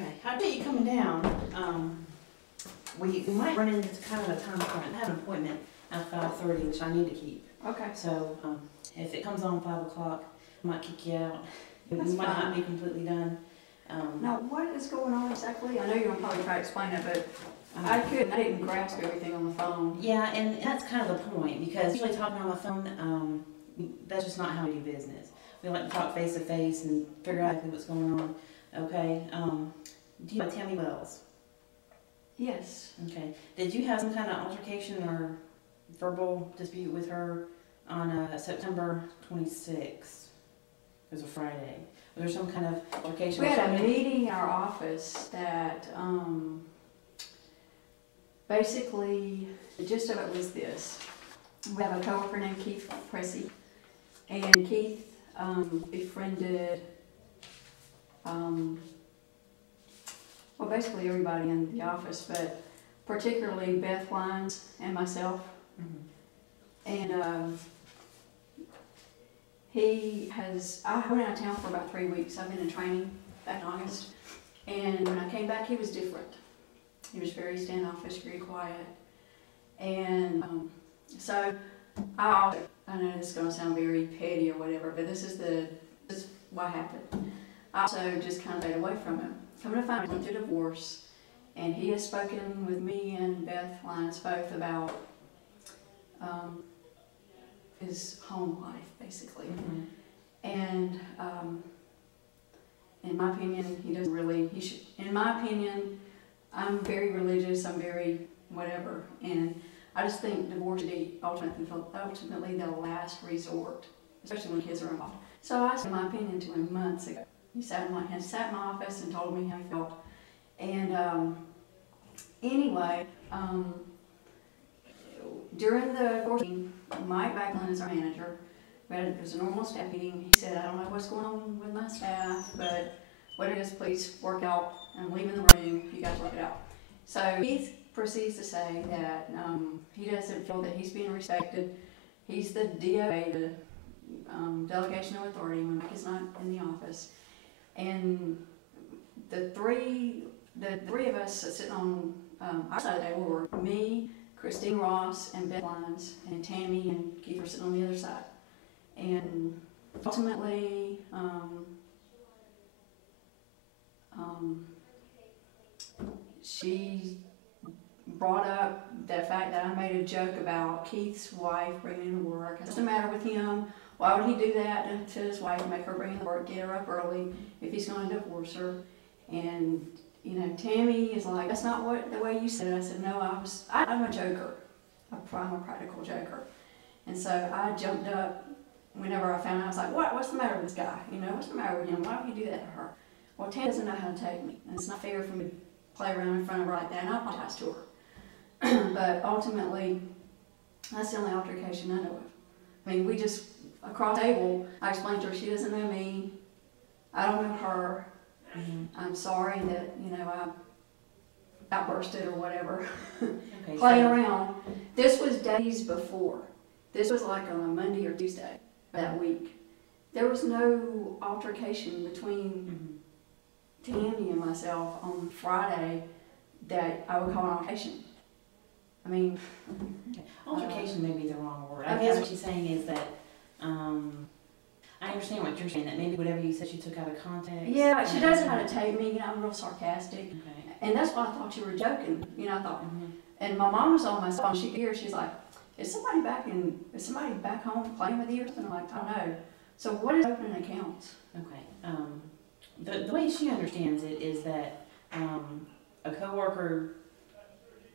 Okay, I bet you coming down. We might run into kind of a time crunch. I have an appointment at 5:30, which I need to keep. Okay. So if it comes on 5 o'clock, I might kick you out. That's We might fine. not be completely done. Now, what is going on exactly? I know you're gonna probably try to explain it, but I didn't grasp everything on the phone. Yeah, and that's kind of the point, because usually talking on the phone, that's just not how we do business. We like to talk face to face and figure out exactly what's going on. Okay. Do you know Tammy Wells? Yes. Okay. Did you have some kind of altercation or verbal dispute with her on September 26th? It was a Friday. Was there some kind of altercation? We had a meeting in our office that basically the gist of it was this. We have a coworker named Keith Pressey, and Keith befriended well, basically everybody in the office, but particularly Beth Lyons and myself. Mm-hmm. And I went out of town for about 3 weeks. I've been in training back in August. And when I came back, he was different. He was very standoffish, very quiet. And so I know this is going to sound very petty or whatever, but this is what happened. I also just kind of stayed away from him. Come to find out, he went through a divorce, and he has spoken with me and Beth Lyons both about his home life, basically. Mm-hmm. And in my opinion, in my opinion, I'm very religious, I'm very whatever, and I just think divorce is ultimately the last resort, especially when kids are involved. So I said my opinion to him months ago. He sat in my office and told me how he felt. And anyway, during the course meeting, Mike Backlund is our manager. It was a normal staff meeting. He said, I don't know what's going on with my staff, but what it is, please work out. I'm leaving the room. You guys work it out. So Keith proceeds to say that he doesn't feel that he's being respected. He's the DOA, the delegation of authority, when Mike is not in the office. And the three of us sitting on our side of the table were me, Christine Ross, and Beth Lyons, and Tammy and Keith were sitting on the other side. And ultimately, she brought up the fact that I made a joke about Keith's wife bringing him to work. What's the matter with him? Why would he do that to his wife, make her bring him to work, get her up early if he's going to divorce her? And Tammy is like, that's not the way you said it. I said, no, I'm a joker. I'm a practical joker. And so I jumped up whenever I found out. I was like, what's the matter with this guy? What's the matter with him? Why would you do that to her? Well, Tammy doesn't know how to take me, and it's not fair for me to play around in front of her like that, and I apologize to her. But ultimately, that's the only altercation I know of. I mean, we just, across the table, I explained to her, she doesn't know me, I don't know her. Mm-hmm. I'm sorry that, I outbursted or whatever, okay, playing around. This was days before. This was like on a Monday or Tuesday that week. There was no altercation between Tammy and myself on Friday that I would call an altercation. I mean, altercation may be the wrong word. I guess what she's saying is that I understand what you're saying, that maybe whatever you said she took out of context. Yeah, she doesn't know how to take me. I'm real sarcastic. Okay. And that's why I thought you were joking. I thought, and my mom was on my phone. She could hear. She's like, is somebody back home playing with you or something? I'm like, I don't know. So what is opening accounts? Okay. The way she understands it is that a coworker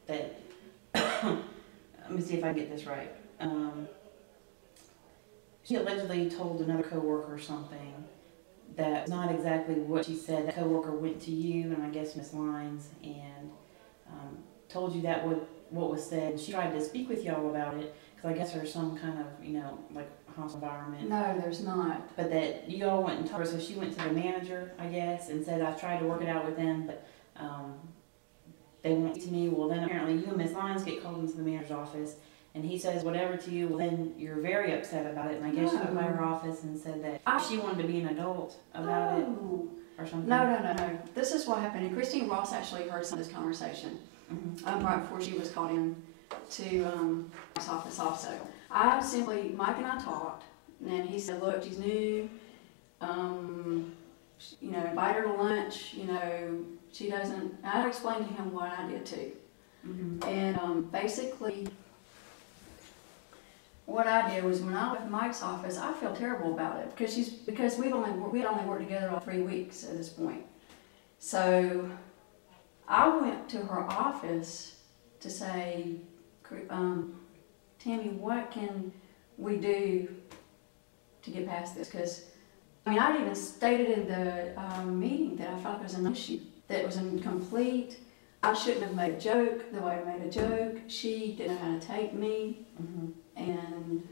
that let me see if I get this right. She allegedly told another coworker something that was not exactly what she said. That coworker went to you, and I guess Miss Lyons, and told you that what was said. She tried to speak with y'all about it, because I guess there's some kind of, like hostile environment. No, there's not. But that you all went and told her, so she went to the manager, I guess, and said, I tried to work it out with them, but they won't speak to me. Well, then apparently you and Miss Lyons get called into the manager's office, and he says whatever to you. Well, then you're very upset about it, and I guess you went by her office and said that she wanted to be an adult about it. or something? No. This is what happened. And Christine Ross actually heard some of this conversation right before she was called in to his office also. Mike and I talked, and he said, look, she's new, invite her to lunch, she doesn't, I explained to him what I did too. And basically, what I did was when I left Mike's office, I feel terrible about it because we had only worked together all 3 weeks at this point. So I went to her office to say, Tammy, what can we do to get past this? Because I even stated in the meeting that I felt there was an issue that was incomplete. I shouldn't have made a joke the way I made a joke. She didn't know how to take me. And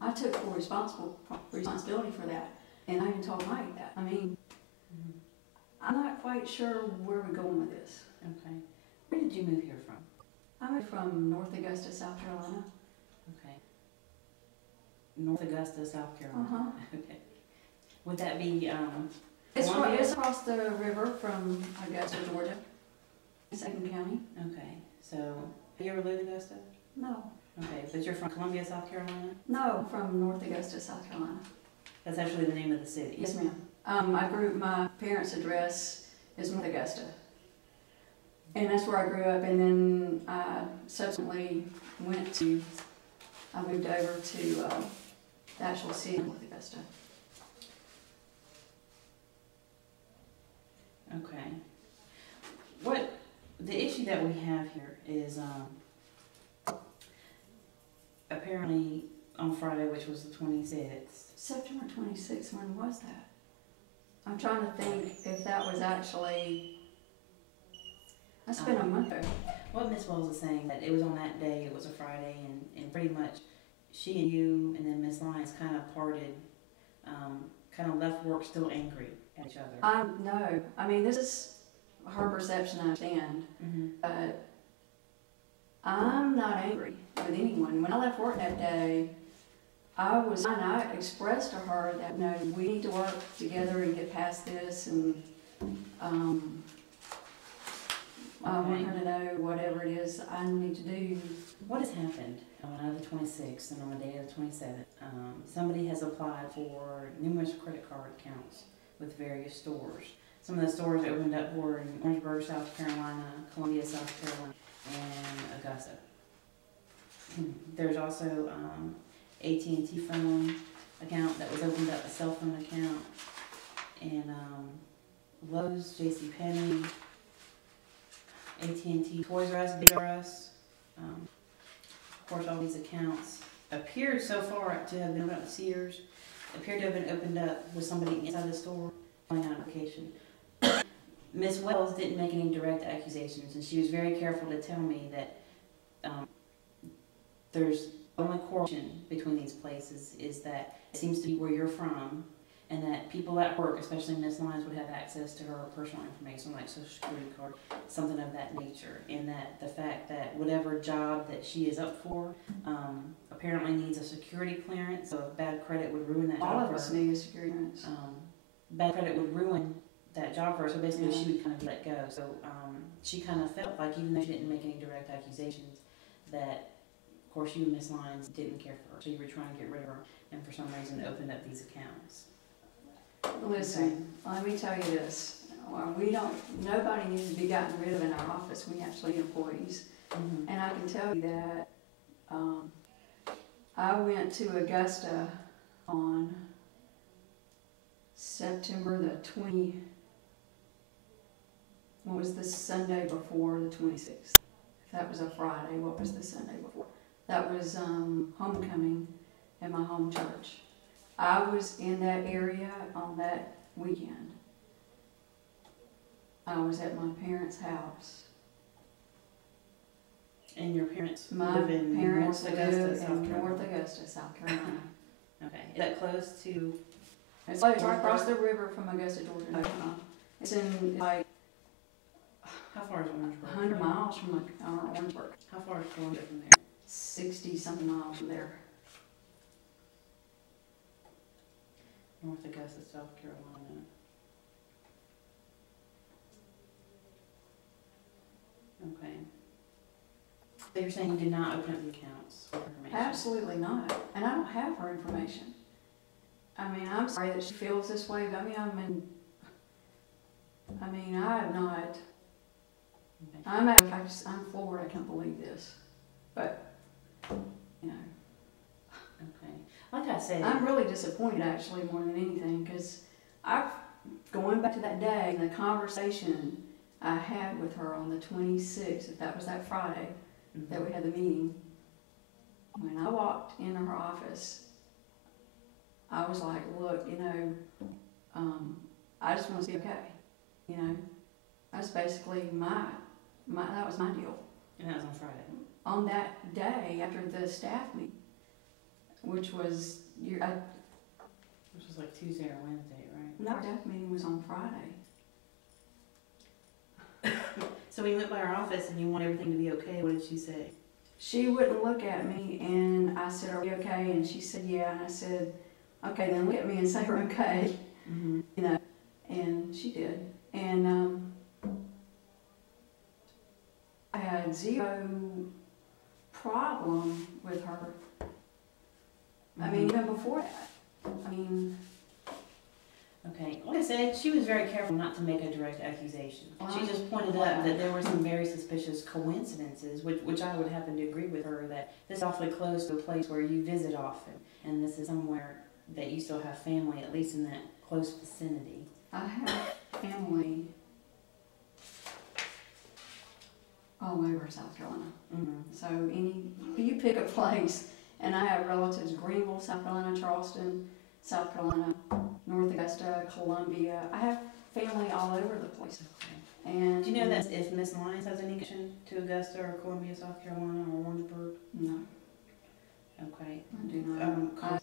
I took full responsibility for that. And I even told Mike that. I'm not quite sure where we're going with this. Okay. Where did you move here from? I moved from North Augusta, South Carolina. Okay. North Augusta, South Carolina. Okay. Would that be It's across the river from Augusta, Georgia, Second County. Okay. So, have you ever lived in Augusta? No. Okay, but you're from Columbia, South Carolina? No, from North Augusta, South Carolina. That's actually the name of the city? Yes, ma'am. My parents' address is North Augusta. And that's where I grew up, and then I subsequently I moved over to the actual city of North Augusta. Okay. The issue that we have here is, apparently on Friday, which was the 26th. September 26th, when was that? I'm trying to think if that was actually, that's been a month ago. What Miss Wells is saying, that it was on that day, it was a Friday, and pretty much she and you and then Miss Lyons kind of parted, kind of left work still angry at each other. No, this is her perception, I understand. But I'm not angry with anyone. When I left work that day, I expressed to her that we need to work together and get past this, and I want her to know whatever it is I need to do. What has happened on the 26th and on the day of the 27th? Somebody has applied for numerous credit card accounts with various stores. Some of the stores opened up were in Orangeburg, South Carolina, Columbia, South Carolina, and Augusta. There's also AT&T phone account that was opened up, a cell phone account, and Lowe's, JCPenney, AT&T, Toys R Us, Big R Us. Of course, all these accounts appeared so far to have been opened up. Sears appeared to have been opened up with somebody inside the store filling out an application. Miss Wells didn't make any direct accusations, and she was very careful to tell me that there's only correlation between these places is that it seems to be where you're from, and that people at work, especially Miss Lyons, would have access to her personal information like social security card, something of that nature, and that the fact that whatever job that she is up for apparently needs a security clearance, so if bad credit would ruin that job for her. All of us need a security clearance. Bad credit would ruin that job for her, so basically she would kind of let go. So she kind of felt like, even though she didn't make any direct accusations, that of course you and Miss Lyons didn't care for her, so you were trying to get rid of her, and for some reason opened up these accounts. Listen, let me tell you this. Nobody needs to be gotten rid of in our office. We actually need employees. And I can tell you that I went to Augusta on September the 20th. What was the Sunday before the 26th? If that was a Friday, what was the Sunday before? That was homecoming at my home church. I was in that area on that weekend. I was at my parents' house. And your parents live in North Augusta, South Carolina. Okay. Is that close to? It's right across the river from Augusta, Georgia. It's in like. How far is Orangeburg? 100 miles from Orangeburg. How far is Columbia from there? 60-something miles from there. North Augusta, South Carolina. So you're saying you did not open up the accounts for information? Absolutely not. And I don't have her information. I mean, I'm sorry that she feels this way, but I have not. Okay. I'm floored. I can't believe this. But, you know, Okay. Like I said, I'm really disappointed actually more than anything because going back to that day, the conversation I had with her on the 26th, if that was that Friday that we had the meeting, when I walked into her office, I was like, look, I just want to be okay. That's basically that was my deal. and that was on Friday. On that day after the staff meeting, which was Which was like Tuesday or Wednesday, right? no, our staff meeting was on Friday. So we went by our office and you want everything to be okay. What did she say? She wouldn't look at me, and I said, "Are you okay?" And she said, "Yeah." And I said, "Okay, then look at me and say you're okay." Mm-hmm. And she did. And I had zero problem with her. I mean, even before that. Okay. Like I said, she was very careful not to make a direct accusation. She just pointed out that there were some very suspicious coincidences, which I would happen to agree with her, that this is awfully close to a place where you visit often, and this is somewhere that you still have family, at least in that close vicinity. I have family all over South Carolina. Mm-hmm. So you pick a place, and I have relatives Greenville, South Carolina, Charleston, South Carolina, North Augusta, Columbia. I have family all over the place. Okay. And Do you know that if Miss Lyons has any connection to Augusta or Columbia, South Carolina, or Orangeburg? No, Okay. I do not.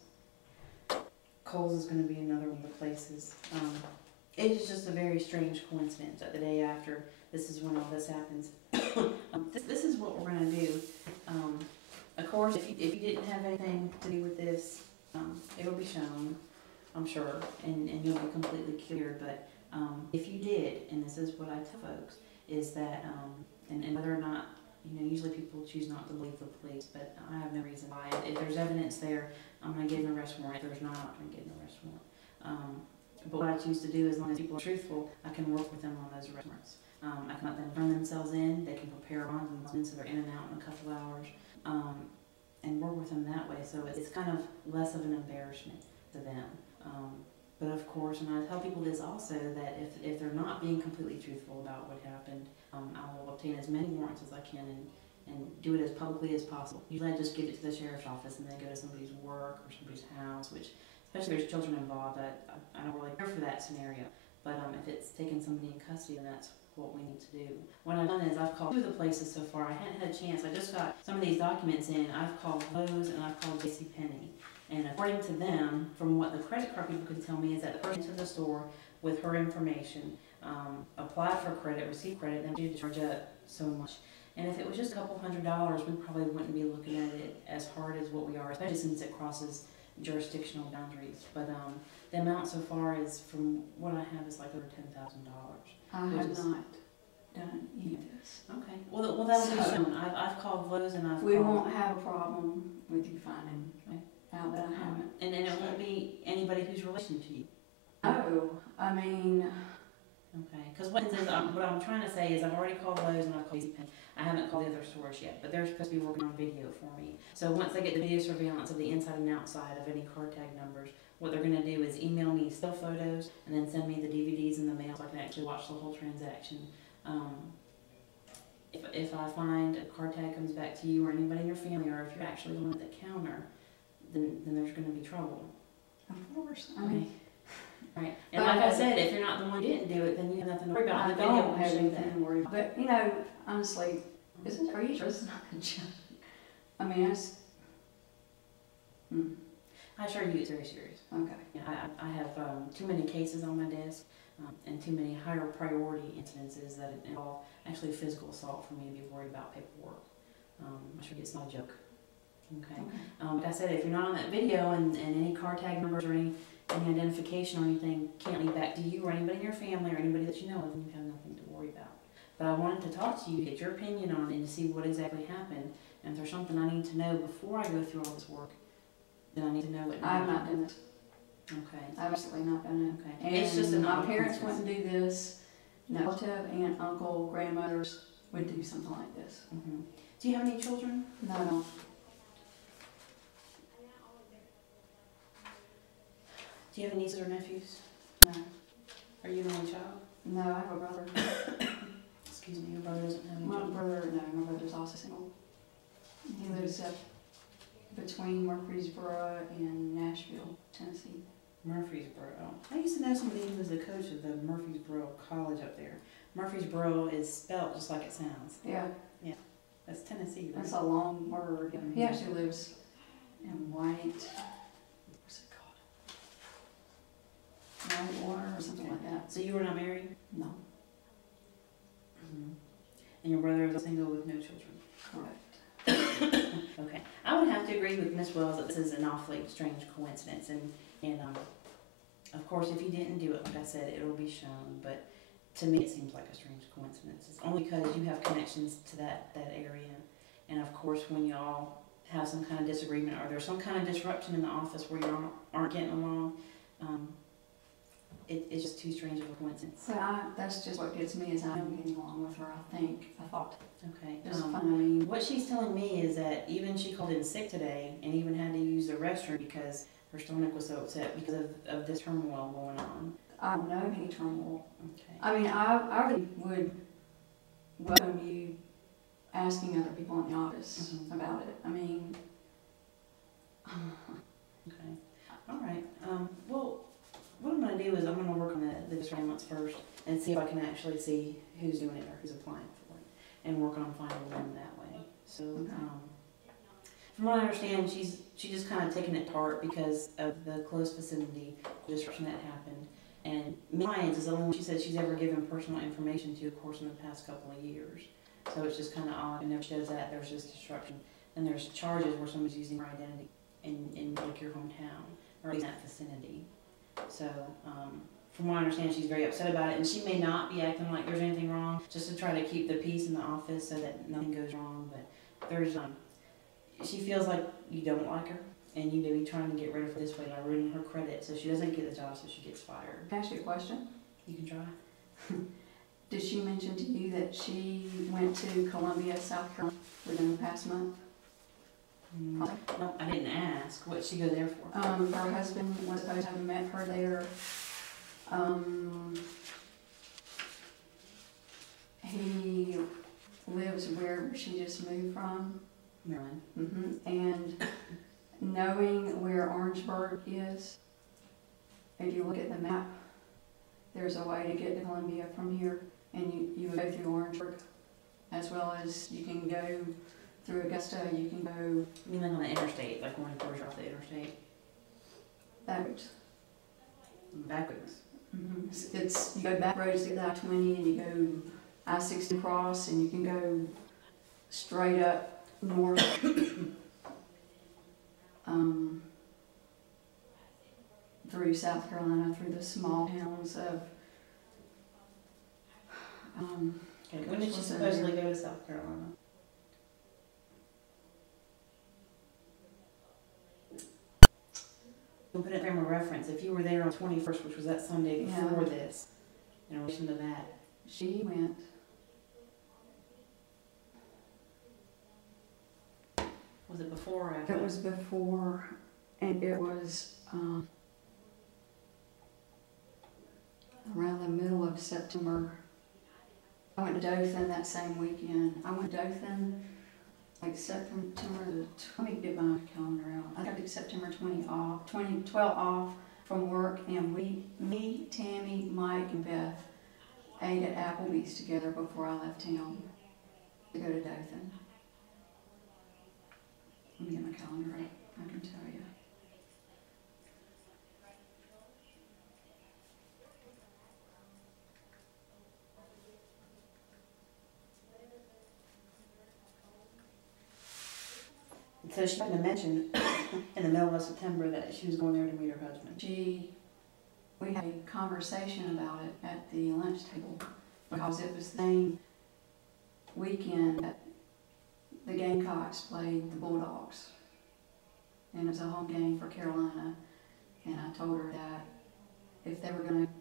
Coles is going to be another one of the places. It is just a very strange coincidence that the day after, this is when all this happens. This is what we're going to do. Of course, if you didn't have anything to do with this, it will be shown, I'm sure, and you'll be completely cured. But if you did, and this is what I tell folks, is that, and whether or not, usually people choose not to believe the police, but I have no reason why. If there's evidence there, I'm going to get an arrest warrant. If there's not, I'm going to get an arrest warrant. But what I choose to do, as long as people are truthful, I can work with them on those arrest warrants. I can let them turn themselves in. They can prepare bonds and bonds, so they're in and out in a couple hours, and work with them that way. So it's kind of less of an embarrassment to them. But of course, and I tell people this also, that if they're not being completely truthful about what happened, I will obtain as many warrants as I can and do it as publicly as possible. Usually I just give it to the sheriff's office and then go to somebody's work or somebody's house, which, especially if there's children involved, I don't really care for that scenario. But if it's taking somebody in custody, then that's what we need to do. What I've done is I've called 2 of the places so far. I hadn't had a chance. I just got some of these documents in. I've called Lowe's and I've called JCPenney. And according to them, from what the credit card people can tell me, is that the person to the store with her information, applied for credit, received credit, then due to charge up so much. And if it was just a couple $100s, we probably wouldn't be looking at it as hard as what we are, especially since it crosses jurisdictional boundaries. But the amount so far is, from what I have, is like over $10,000. I have not done any of this. Okay. Well, that'll be shown. I've called Lowe's and I've We called. won't have a problem with you finding out that I haven't. And it won't be anybody who's relation to you. Oh, I mean. Okay. Because what I'm trying to say is I've already called Lowe's and I've called JCPenney. I haven't called the other stores yet, but they're supposed to be working on video for me. So once they get the video surveillance of the inside and outside of any car tag numbers, what they're going to do is email me still photos and then send me the DVDs in the mail so I can actually watch the whole transaction. If I find a car tag comes back to you or anybody in your family, or if you're actually the one at the counter, then there's going to be trouble. Of course. Okay. Right. And like I said, if you're not the one who didn't do it, then you have nothing to worry about. I don't have anything to worry about. But, honestly, are you sure this is not a joke? I mean, I assure you it's very serious. Okay. Yeah, I have too many cases on my desk and too many higher priority incidences that involve actually physical assault for me to be worried about paperwork. I assure you it's not a joke. Okay. Like I said, if you're not on that video and any car tag numbers or any identification or anything can't lead back to you or anybody in your family or anybody that you know of, then you have nothing to worry about. But I wanted to talk to you, get your opinion on it, and to see what exactly happened. And if there's something I need to know before I go through all this work, then I need to know it now. I've not done it. Okay. I've absolutely not done it. Okay. And It's just my parents wouldn't do this. No, relative, aunt, uncle, grandmothers would do something like this. Mm-hmm. Do you have any children? No, I don't. Do you have any nieces or nephews? No. Are you an only child? No, I have a brother. Excuse me, your brother doesn't have any My children? brother's also single. He lives up between Murfreesboro and Nashville, Tennessee. Murfreesboro. I used to know somebody who was the coach of the Murfreesboro College up there. Murfreesboro is spelled just like it sounds. Yeah. That's Tennessee, right? That's a long word. Mhm. He actually lives in what's it called? Whitewater or something like that. So you were not married? No, Mm-hmm. And your brother is single with no children? correct. Okay. I would have to agree with Miss Wells that this is an awfully strange coincidence. And of course, if you didn't do it, like I said, it will be shown. But to me, it seems like a strange coincidence. It's only because you have connections to that area. And of course, when y'all have some kind of disagreement or there's some kind of disruption in the office where you aren't getting along, it's just too strange of a coincidence. So that's just what gets me is I am getting along with her. I thought Okay. it's fun. I mean, What she's telling me is that even she called in sick today and even had to use the restroom because her stomach was so upset because of this turmoil going on. I don't know of any turmoil. Okay. I mean, I really would welcome you asking other people in the office about it. I mean, Okay. All right. Well, what I'm going to do is I'm going to work on the surveillance first and see if I can actually see who's doing it or who's applying for it and work on finding them that way. So, from what I understand, she's just kind of taken it to heart because of the close vicinity disruption that happened. And Ms. Lyons is the only one she said she's ever given personal information to, of course, in the past couple of years. So it's just kind of odd. And if she does that, there's just disruption. And there's charges where somebody's using her identity in like your hometown or in that vicinity. So, from what I understand, she's very upset about it, and she may not be acting like there's anything wrong, just to try to keep the peace in the office so that nothing goes wrong. But there's, she feels like you don't like her, and you may be trying to get rid of her this way by ruining her credit, so she doesn't get the job, so she gets fired. can I ask you a question? You can try. Did she mention to you that she went to Columbia, South Carolina within the past month? No, I didn't ask. What'd she go there for? Her husband was supposed to have met her there. He lives where she just moved from. Maryland. And knowing where Orangeburg is, if you look at the map, there's a way to get to Columbia from here, and you would go through Orangeburg, as well as you can go through Augusta. You can go You mean like on the interstate, like going towards off the interstate? backwards. Backwards. It's you go back roads to I-20, and you go I-60 across, and you can go straight up north. Through South Carolina, through the small towns of. Okay. When did she supposedly go to South Carolina? We'll put it in frame of reference. If you were there on 21st, which was that Sunday before this, in relation to that. She went. Was it before or after? It was before, and it was around the middle of September. I went to Dothan that same weekend. I went to Dothan like September let me get my calendar out. I took September 12 off from work, and me, Tammy, Mike, and Beth ate at Applebee's together before I left town to go to Dothan. Let me get my calendar up. I can tell you. So she happened to mention in the middle of September that she was going there to meet her husband. We had a conversation about it at the lunch table because it was the thing weekend, the Gamecocks played the Bulldogs. And it was a home game for Carolina. And I told her that if they were going to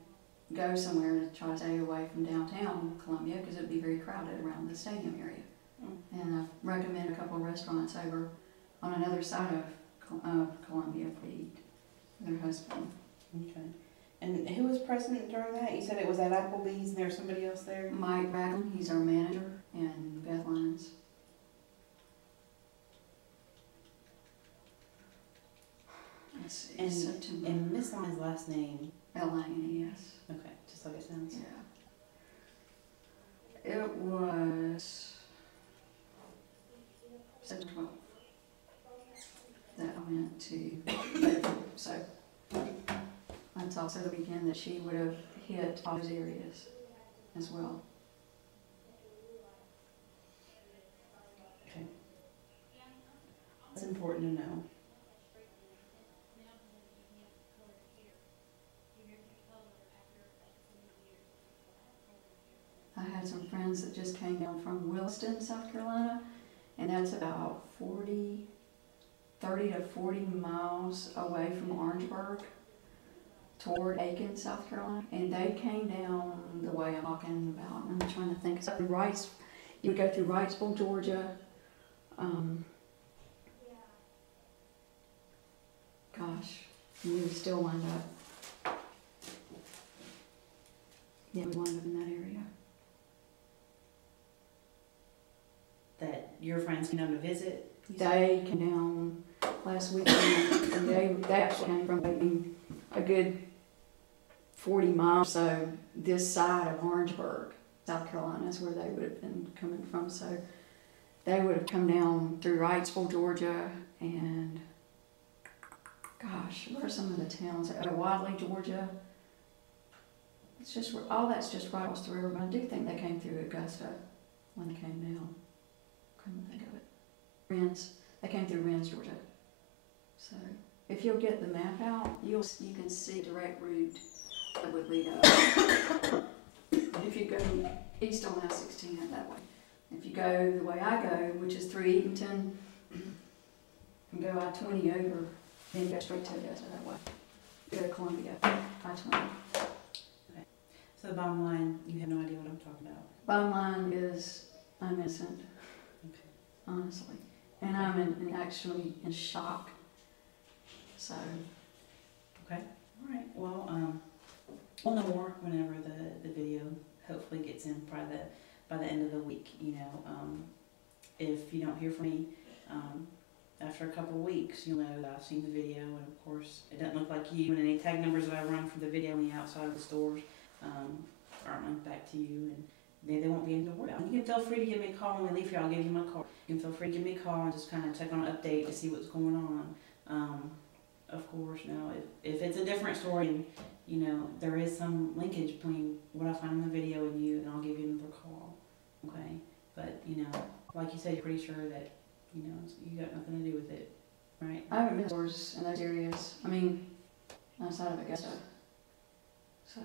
go somewhere to try to stay away from downtown Columbia, because it would be very crowded around the stadium area. And I recommended a couple of restaurants over on another side of Columbia for their husband. Okay. And who was present during that? You said it was at Applebee's and there was somebody else there? Mike Ragland, he's our manager, and Beth Lyons. Let's see, September. And Miss Lyons' last name? L-I-N-E, yes. Okay, just like it sounds. Yeah. It was September 12th that I went to, so that's also the weekend that she would have hit all those areas as well. Okay. That's important to know. I had some friends that just came down from Williston, South Carolina, and that's about 30 to 40 miles away from Orangeburg toward Aiken, South Carolina. And they came down the way I'm talking about. I'm trying to think. So you would go through Wrightsville, Georgia. You would still wind up. Yeah, we wind up in that area. That your friends came down to visit? They came down last weekend, and they actually came from a good 40 miles or so this side of Orangeburg, South Carolina is where they would have been coming from. So they would have come down through Wrightsville, Georgia, and gosh, what are some of the towns? Wadley, Georgia. It's just all that's just right across the river. But I do think they came through Augusta when they came down. Couldn't think of it. They came through Rennes, Georgia. So if you'll get the map out, you can see a direct route that would lead up. If you go east on I-16 that way. If you go the way I go, which is through Eatonton, and go I-20 over, then go straight to Augusta that way. Go to Columbia, I-20. Okay. So the bottom line, you have no idea what I'm talking about. Bottom line is, I'm innocent. Okay. Honestly. And I'm actually in shock. So. Okay. All right. Well, we'll know more whenever the video hopefully gets in by the end of the week. You know, if you don't hear from me after a couple of weeks, you'll know that I've seen the video, and of course, it doesn't look like you. And any tag numbers that I run for the video on the outside of the stores aren't linked back to you, and they won't be anything to worry about. You can feel free to give me a call when we leave here. I'll give you my card. You can feel free to give me a call and just kind of check on an update to see what's going on. Of course, now if it's a different story, and you know there is some linkage between what I find in the video and you, then I'll give you another call. Okay, but you know, like you said, you're pretty sure that you know you got nothing to do with it, right? I haven't been to stores in those areas. I mean, outside of Augusta. So.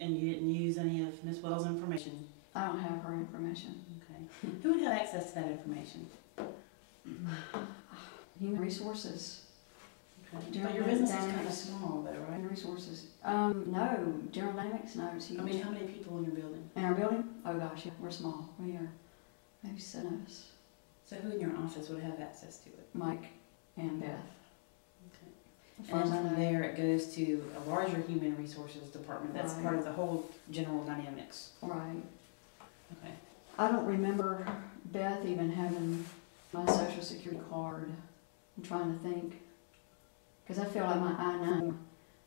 And you didn't use any of Miss Wells' information? I don't have her information. Okay. Who would have access to that information? Human resources. Okay. But your business is kind of small though, right? Human resources. No. General Dynamics? No, it's huge. I mean, how many people in your building? In our building? Oh gosh, yeah, we're small. We are maybe 7 of us. So who in your office would have access to it? Mike and Beth. Okay. And from there it goes to a larger human resources department that's Right. part of the whole General Dynamics. Right. Okay. I don't remember Beth even having my social security card. I'm trying to think. Because I filled out my I-9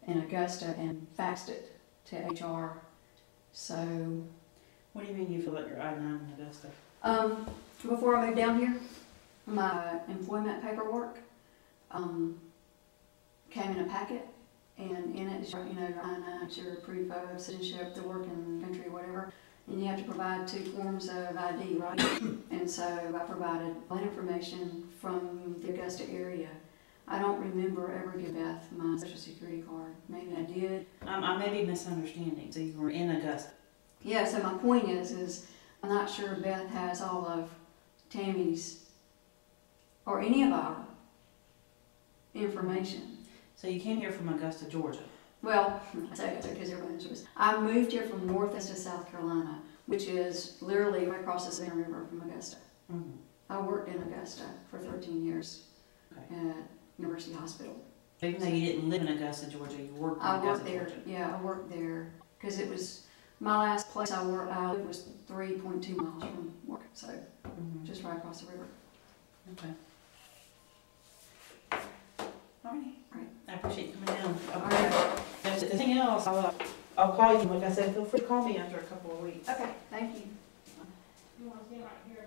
in Augusta and faxed it to HR. So. What do you mean you filled out your I-9 in Augusta? Before I moved down here, my employment paperwork came in a packet, and in it is your I-9, it's your proof of citizenship, the work in the country, whatever. And you have to provide 2 forms of ID, right? And so I provided all that information from the Augusta area. I don't remember ever giving Beth my social security card. Maybe I did. I may be misunderstanding. So you were in Augusta. Yeah, so my point is I'm not sure Beth has all of Tammy's or any of our information. So you came here from Augusta, Georgia. Well, I say Augusta because everybody knows. I moved here from North Augusta, South Carolina, which is literally right across the Savannah River from Augusta. Mm-hmm. I worked in Augusta for 13 years at University Hospital. Even though you didn't live in Augusta, Georgia, you worked in Augusta, there. Georgia. Yeah, I worked there because it was my last place I worked. I lived was 3.2 miles from work, so just right across the river. Okay. Alrighty. Right. I appreciate you coming down. All right. If there's anything else, I'll call you. Like I said, feel free to call me after a couple of weeks. Okay. Thank you. You want to stay right here?